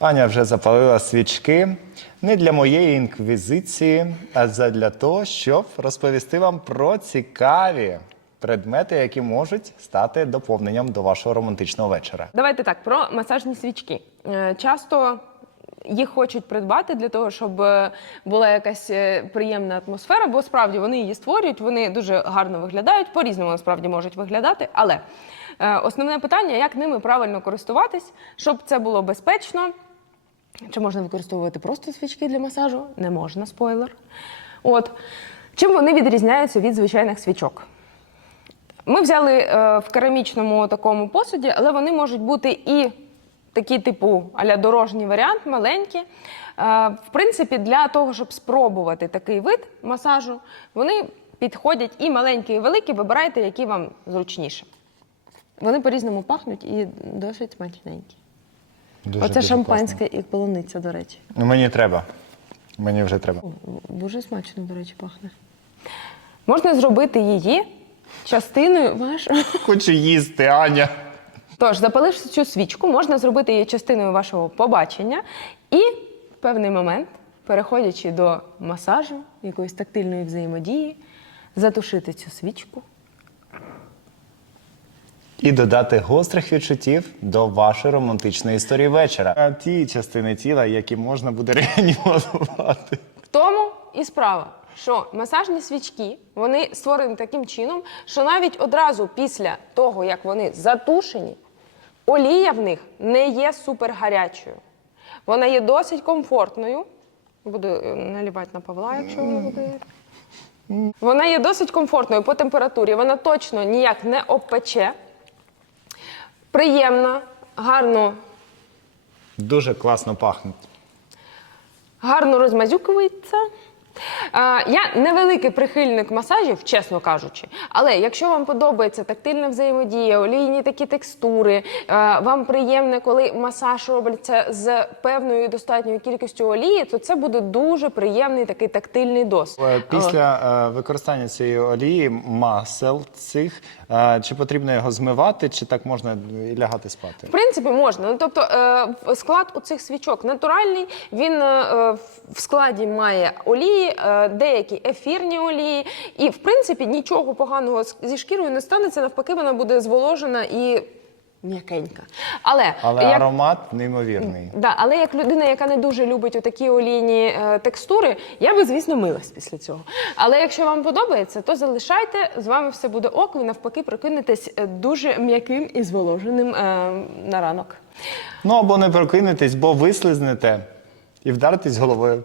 Аня вже запалила свічки не для моєї інквізиції, а для того, щоб розповісти вам про цікаві предмети, які можуть стати доповненням до вашого романтичного вечора. Давайте так про масажні свічки. Е, Часто їх хочуть придбати для того, щоб е, була якась е, приємна атмосфера, бо справді вони її створюють, вони дуже гарно виглядають, по-різному насправді можуть виглядати. Але основне питання, як ними правильно користуватись, щоб це було безпечно. Чи можна використовувати просто свічки для масажу? Не можна, спойлер. От. Чим вони відрізняються від звичайних свічок? Ми взяли е, в керамічному такому посуді, але вони можуть бути і такі, типу, аля дорожній варіант, маленькі. Е, в принципі, для того, щоб спробувати такий вид масажу, вони підходять і маленькі, і великі, вибирайте, які вам зручніше. Вони по-різному пахнуть і досить смачненькі. Дуже, Оце дуже шампанське і полуниця, до речі. Ну, мені треба. Мені вже треба. Дуже смачно, до речі, пахне. Можна зробити її частиною вашого. Хочу їсти, Аня. Тож, запаливши цю свічку, можна зробити її частиною вашого побачення і в певний момент, переходячи до масажу, якоїсь тактильної взаємодії, затушити цю свічку. І додати гострих відчуттів до вашої романтичної історії вечора. А ті частини тіла, які можна буде реанімувати. В тому і справа, що масажні свічки вони створені таким чином, що навіть одразу після того, як вони затушені, олія в них не є супергарячою. Вона є досить комфортною. Буду е, налівати на Павла, якщо вона буде. Вона є досить комфортною по температурі. Вона точно ніяк не обпече. Приємна, гарно Дуже класно пахне. гарно розмазюкується. Я невеликий прихильник масажів, чесно кажучи. Але якщо вам подобається тактильна взаємодія, олійні такі текстури, е, вам приємне, коли масаж робиться з певною достатньою кількістю олії, то це буде дуже приємний такий тактильний досвід. Е, Після е, використання цієї олії, масел цих, чи потрібно його змивати, чи так можна і лягати спати? В принципі, можна. Ну, тобто склад у цих свічок натуральний. Він в складі має олії, деякі ефірні олії. І в принципі нічого поганого зі шкірою не станеться. Навпаки, вона буде зволожена і м'якенька. Але, Але як, аромат неймовірний. да, але як людина, яка не дуже любить отакі олійні е, текстури, я би, звісно, милась після цього. Але якщо вам подобається, то залишайте, з вами все буде ок, ви навпаки прокинетесь е, дуже м'яким і зволоженим е, на ранок. Ну або не прокинетесь, бо вислизнете і вдаритесь головою.